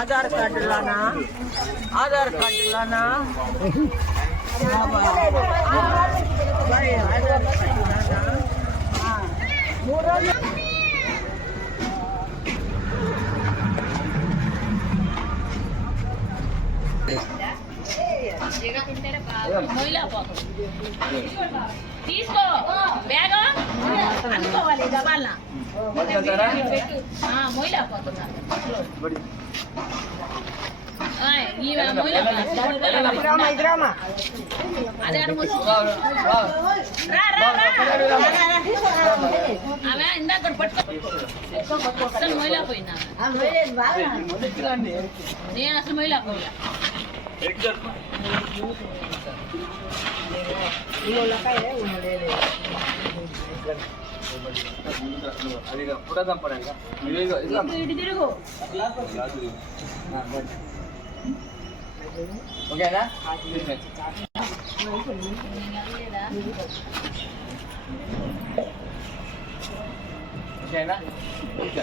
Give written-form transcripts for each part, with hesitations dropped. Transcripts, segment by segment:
ఆధార్ కార్డులానా ఆధార్ కార్డులానా తీసుకో బ్యాగ్ అనుకోవాలి దబాల్నా మొయిలాపోతున్నా ఆమె ఇందాక పట్టుకో అసలు మొయిలాపోయిందా నేను అసలు మొయిలాపోయా ఓకేనా ఓకేనా ఇట్లా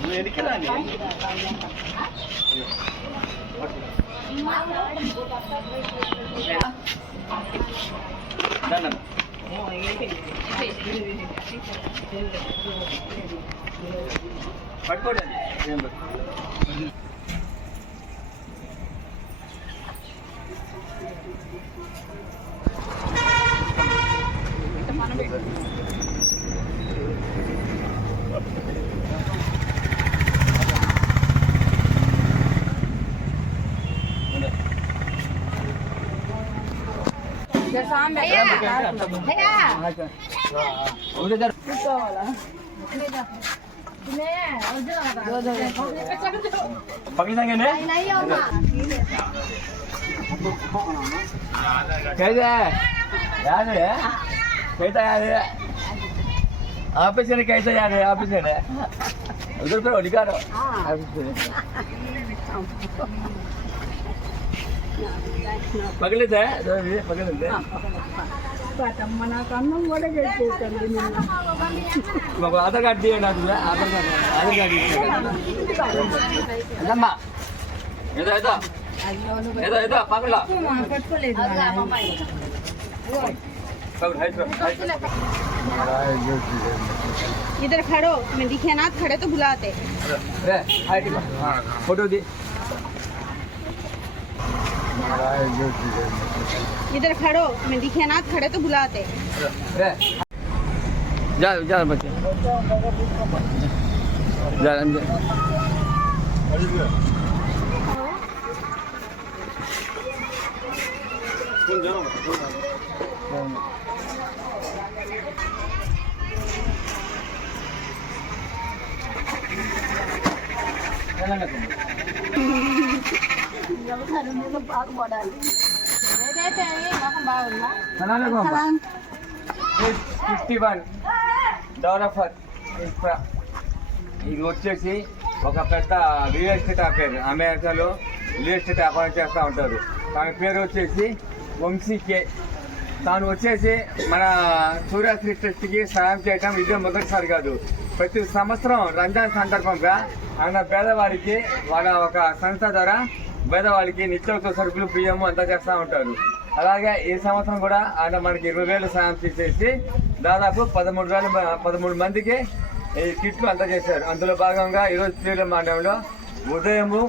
నువ్వు ఎడికరాండి పట్టుకోండి पकड़ी कैसे याद है कैसा याद है ऑफिस में कैसा याद है ऑफिस में उधर पर अधिकार पकड़े थे पकड़े थे आधार कार्ड दिए ना तुझे आधार कार्ड अम्मा ఏదో ఏదో ఏదో ఏదో పక్కల इधर खड़ो मैं दिखे ना खड़े तो बुलाते फोटो दी इधर खड़ो मैं दिखे ना खड़े तो बुलाते जा जा बच्चे जा డెవలపర్ ఇది వచ్చేసి ఒక పెద్ద రియల్ ఎస్టేట్ ఆఫీసర్ అమెరికాలో రియల్ ఎస్టేట్ వ్యాపారం చేస్తూ ఉంటారు. తన పేరు వచ్చేసి వంశీ కే. తాను వచ్చేసి మన సూర్యాశ్రీ ట్రస్ట్కి సహాయం చేయటం ఇదే మొదటిసారి కాదు. ప్రతి సంవత్సరం రంజాన్ సందర్భంగా ఆయన పేదవారికి వాళ్ళ ఒక సంస్థ ద్వారా పేదవాళ్ళకి నిత్యావసర సరుకులు బియ్యము అంతా చేస్తూ ఉంటారు. అలాగే ఈ సంవత్సరం కూడా ఆయన మనకి 20,000 సాయం చేసేసి దాదాపు 13 మందికి ఈ కిట్లు అంతా చేశారు. అందులో భాగంగా ఈరోజు స్త్రీల మండలంలో ఉదయము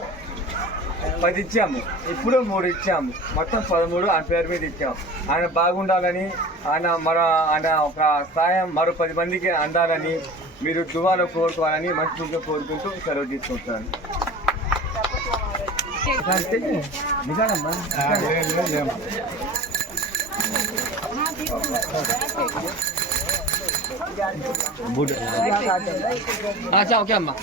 10 ఇచ్చాము, ఇప్పుడు 3 ఇచ్చాము, మొత్తం 13 ఆయన పేరు మీద ఇచ్చాము. ఆయన బాగుండాలని ఆయన ఒక సాయం మరో 10 మందికి అందాలని మీరు దువాలో కోరుకోవాలని మనస్ఫూర్తిగా కోరుకుంటూ సెలవు తీసుకుంటున్నాను. अच्छा ओके अम्मा